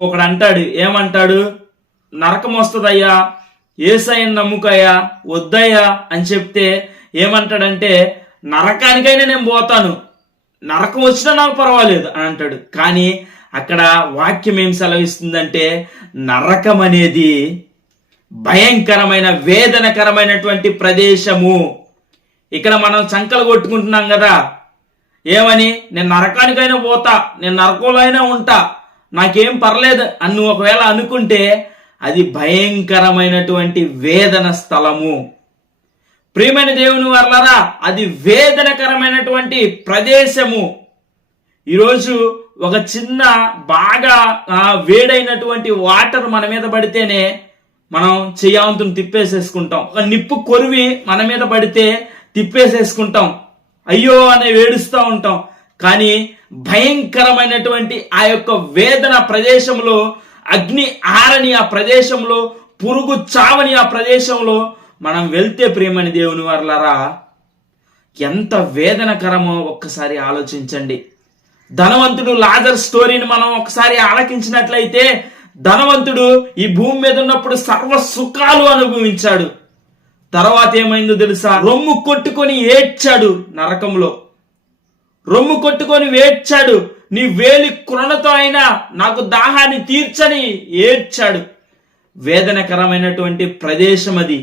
ఒకడు అంటాడు ఏమంటాడు? నరకం వస్తుందయ్యా ఏసయ్యని నమ్ముకయ్యా వద్దయ్యా అని చెప్తే ఏమంటాడంటే నరకానికైనా నేను పోతాను. నరకం వచ్చినా నాకు పర్వాలేదు అని అంటాడు. కానీ అక్కడ వాక్యం ఏం సెలవిస్తుందంటే నరకం అనేది భయంకరమైన వేదనకరమైనటువంటి ప్రదేశము. ఇక్కడ మనం చంకలు కొట్టుకుంటున్నాం కదా. ఏమని? నేను నరకానికైనా పోతా నేను నరకంలో అయినా ఉంటా నాకేం పర్లేదు అని ఒకవేళ అనుకుంటే అది భయంకరమైనటువంటి వేదన స్థలము. ప్రియమైన దేవుని వర్లరా అది వేదనకరమైనటువంటి ప్రదేశము. ఈరోజు ఒక చిన్న బాగా వేడైనటువంటి వాటర్ మన మీద పడితేనే మనం చెయ్యావంతుని తిప్పేసేసుకుంటాం. ఒక నిప్పు కొరివి మన మీద పడితే తిప్పేసేసుకుంటాం. అయ్యో అనే వేడుస్తూ ఉంటాం. కానీ భయంకరమైనటువంటి ఆ యొక్క వేదన ప్రదేశంలో అగ్ని ఆరని ఆ ప్రదేశంలో పురుగు చావని ఆ ప్రదేశంలో మనం వెళ్తే ప్రేమని దేవుని వర్లరా ఎంత వేదనకరమో ఒక్కసారి ఆలోచించండి. ధనవంతుడు లాజర్ స్టోరీని మనం ఒకసారి ఆలకించినట్లయితే ధనవంతుడు ఈ భూమి మీద ఉన్నప్పుడు సర్వ సుఖాలు అనుభవించాడు. తర్వాత ఏమైందో తెలుసా? రొమ్ము కొట్టుకొని ఏడ్చాడు నరకంలో. రొమ్ము కొట్టుకొని వేడ్చాడు. నీ వేలి కృణతో అయినా నాకు దాహాన్ని తీర్చని ఏడ్చాడు. వేదనకరమైనటువంటి ప్రదేశం అది